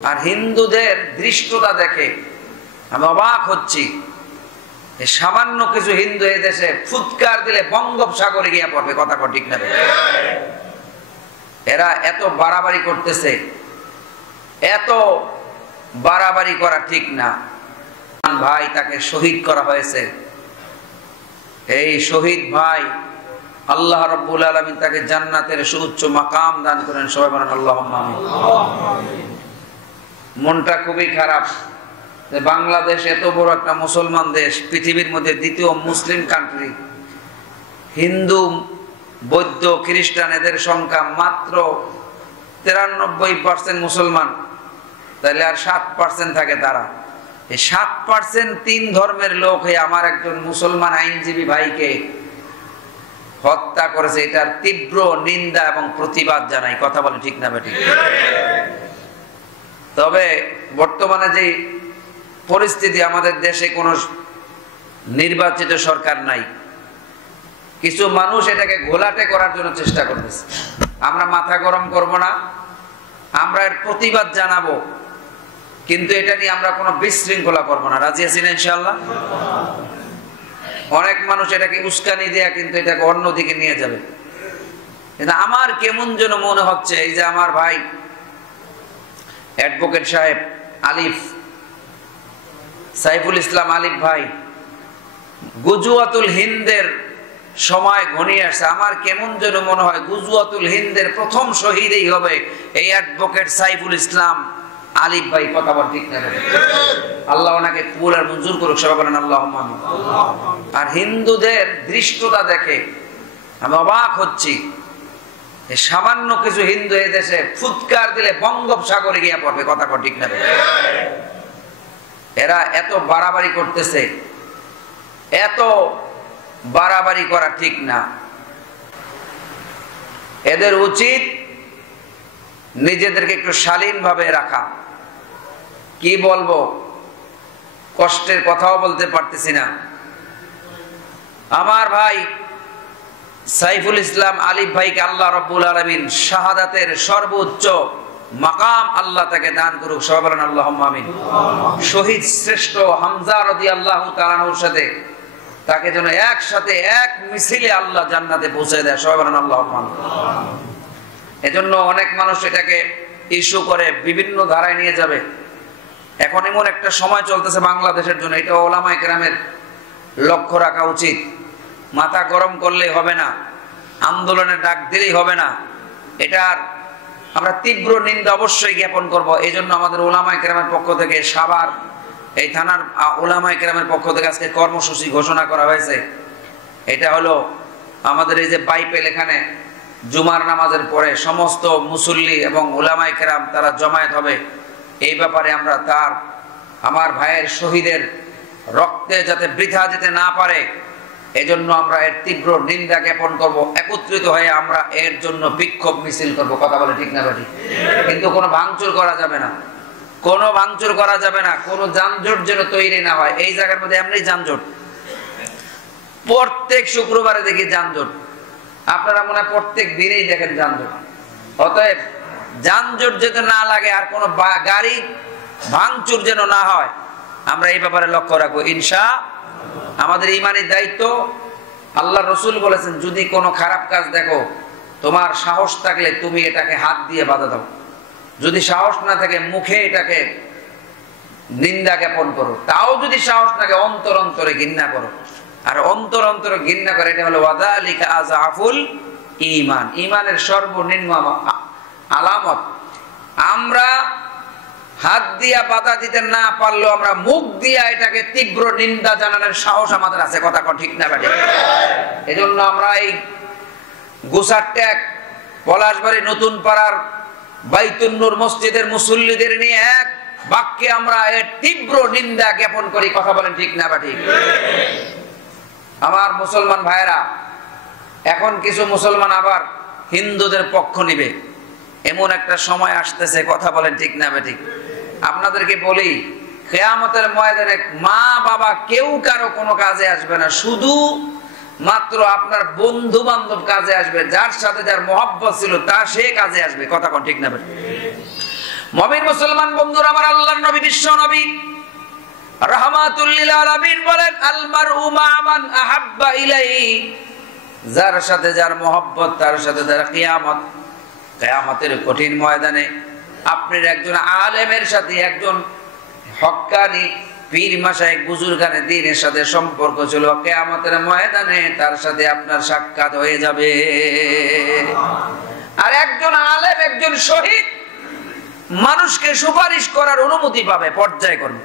আর হিন্দুদের দৃষ্টতা দেখে আমি অবাক হচ্ছি। সামান্য কিছু হিন্দু এই দেশে ফুৎকার দিলে বঙ্গোপসাগরে গিয়ে পড়বে, কথা ঠিক না? এরা এত বাড়াবাড়ি করতেছে, এত বাড়াবাড়ি করা ঠিক না। ভাই তাকে শহীদ করা হয়েছে, এই শহীদ ভাই আল্লাহ রাব্বুল আলামিন তাকে জান্নাতের সুউচ্চ মাকাম দান করেন। সবাই বলেন আল্লাহুম্মা আমিন। মনটা খুবই খারাপ যে বাংলাদেশ এত বড় একটা মুসলমান দেশ, পৃথিবীর মধ্যে দ্বিতীয় মুসলিম কান্ট্রি, হিন্দু বৌদ্ধ খ্রিস্টান এদের সংখ্যা মাত্র 93% মুসলমান, তাহলে আর 7% থাকে তারা। এই 7% তিন ধর্মের লোক হয়ে আমার একজন মুসলমান আইনজীবী ভাইকে হত্যা করেছে, এটার তীব্র নিন্দা এবং প্রতিবাদ জানাই। কথা বলে ঠিক না বেঠিক? তবে বর্তমানে যে পরিস্থিতি, আমাদের দেশে কোনো নির্বাচিত সরকার নাই, কিছু মানুষ এটাকে ঘোলাটে করার জন্য চেষ্টা করতেছে। আমরা মাথা গরম করব না, আমরা এর প্রতিবাদ জানাবো, কিন্তু এটা নিয়ে আমরা কোনো বিশৃঙ্খলা করব না। রাজি আছি না ইনশাআল্লাহ? অনেক মানুষ এটাকে উস্কানি দেয়া কিন্তু এটাকে অন্যদিকে নিয়ে যাবে। কিন্তু আমার কেমন যেন মনে হচ্ছে এই যে আমার ভাই অ্যাডভোকেট সাহেব আলিফ, সাইফুল ইসলাম আলিফ ভাই, গুজওয়াতুল হিন্দের সময় ঘনিয়ে আসছে। আমার কেমন যেন মনে হয় গুজওয়াতুল হিন্দের প্রথম শহীদই হবে এই অ্যাডভোকেট সাইফুল ইসলাম আলিফ ভাই। কথা বল ঠিক না? আল্লাহ ওনাকে কবুল আর মঞ্জুর করুক। সবাই বলেন আল্লাহুম্মা আমিন। আর হিন্দুদের দৃষ্টতা দেখে আমি অবাক হচ্ছি। সামান্য কিছু হিন্দু এই দেশে ফুৎকার দিলে বঙ্গোপসাগরে গিয়ে পড়বে, কথা ঠিক না? এরা এত বাড়াবাড়ি করতেছে, এত বাড়াবাড়ি করা ঠিক না। এদের উচিত নিজেদেরকে একটু শালীন ভাবে রাখা। কি বলবো, কষ্টের কথাও বলতে পারতেছি না। আমার ভাই সাইফুল ইসলাম আলিফ ভাইকে আল্লাহ রাব্বুল আলামিন শাহাদাতের সর্বোচ্চ মাকাম আল্লাহ তাকে দান করুক। সবাই বলেন আল্লাহুম্মা আমিন। শহীদ শ্রেষ্ঠ হামজা রাদিয়াল্লাহু তাআলা আনহুর সাথে তাকে যেন একসাথে এক মিছিলে আল্লাহ জান্নাতে পৌঁছে দেয়। সবাই বলেন আল্লাহুম্মা আমিন। এজন্য অনেক মানুষ এটাকে ইস্যু করে বিভিন্ন ধারায় নিয়ে যাবে। এখন এমন একটা সময় চলতেছে বাংলাদেশের জন্য, এটা ওলামায়ে কেরামের লক্ষ্য রাখা উচিত। মাথা গরম করলেই হবে না, আন্দোলনের ডাক দিলেই হবে না, এটার আমরা তীব্র নিন্দা অবশ্যই জ্ঞাপন করব। এই জন্য আমাদের ওলামায়ে কেরামের পক্ষ থেকে, সাভার এই থানার ওলামায়ে কেরামের পক্ষ থেকে আজকে কর্মসূচি ঘোষণা করা হয়েছে। এটা হলো আমাদের এই যে বাইপেল, এখানে জুমার নামাজের পরে সমস্ত মুসল্লি এবং ওলামায়ে কেরাম তারা জমায়েত হবে। এই ব্যাপারে আমরা আমার ভাইয়ের শহীদের রক্তে যাতে বৃথা যেতে না পারে, এজন্য আমরা এর তীব্র নিন্দা জ্ঞাপন করব। একত্রিত হয়ে আমরা এর জন্য বিক্ষোভ মিছিল করব। কথা বলে ঠিক না বেঠিক? কিন্তু কোনো ভাঙচুর করা যাবে না, কোনো ভাঙচুর করা যাবে না, কোনো যানজট যেন তৈরি না হয়। এই জায়গার মধ্যে এমনি যানজট, প্রত্যেক শুক্রবারে দেখি যানজট, আপনারা মনে হয় প্রত্যেক দিনেই দেখেন যানজট। অতএব যানজট যেন না লাগে, আর কোনো গাড়ি ভাঙচুর যেন না হয়, আমরা এই ব্যাপারে লক্ষ্য রাখবো ইনশাআল্লাহ। আমাদের ইমানি দায়িত্ব। আল্লাহ রসুল বলেছেন, যদি কোনো খারাপ কাজ দেখো, তোমার সাহস থাকলে তুমি এটাকে হাত দিয়ে বাধা দাও, যদি সাহস না থাকে মুখে এটাকে নিন্দা জ্ঞাপন করো, তাও যদি সাহস থাকে অন্তর অন্তরে ঘৃণা করো। আর অন্তর অন্তরে ঘৃণা করে, এটা হলো ওয়াযালিকা আযআফুল ঈমান, ঈমানের সর্বনিম্ন আলামত। আমরা হাত দিয়া বাধা দিতে না পারলেও আমরা মুখ দিয়া এটাকে তীব্র নিন্দা জানানোর সাহস আমাদের আছে। কথা ঠিক না বেঠিক? এজন্য আমরা এই গোসারটেক পলাশবাড়ি নতুন পাড়ার বাইতুন নূর মসজিদের মুসল্লিদের নিয়ে এক বাক্যে আমরা এর তীব্র নিন্দা জ্ঞাপন করি। কথা বলেন ঠিক না বেঠিক? আমার মুসলমান ভাইয়েরা, এখন কিছু মুসলমান আবার হিন্দুদের পক্ষ নিবে, এমন একটা সময় আসতেছে। কথা বলেন ঠিক না বেঠিক? আপনাদেরকে বলি, কিয়ামতের ময়দানে মা বাবা কেউ কারো কোনো কাজে আসবে না, শুধু মাত্র আপনার বন্ধু বান্ধব কাজে আসবে, যার সাথে যার মহব্বত ছিল তা সে কাজে আসবে। কথা ঠিক না? মুমিন মুসলমান বন্ধুরা আমার, আল্লাহর নবী বিশ্ব নবী রাহমাতুল লিল আলামিন বলেন, আল মারউ মা মান আহাব্বা ইলাইহি, যার সাথে যার মহব্বত তার সাথে তার কিয়ামতের কঠিন ময়দানে আপনার একজন আলেমের সাথে একজন হক্কানি পীর মাশায়েখ বুজুর্গানে দ্বীনের সাথে সম্পর্ক ছিল, কিয়ামতের ময়দানে তার সাথে আপনার সাক্ষাৎ হয়ে যাবে। আর একজন আলেম একজন শহীদ মানুষকে সুপারিশ করার অনুমতি পাবে পর্যায়ক্রমে।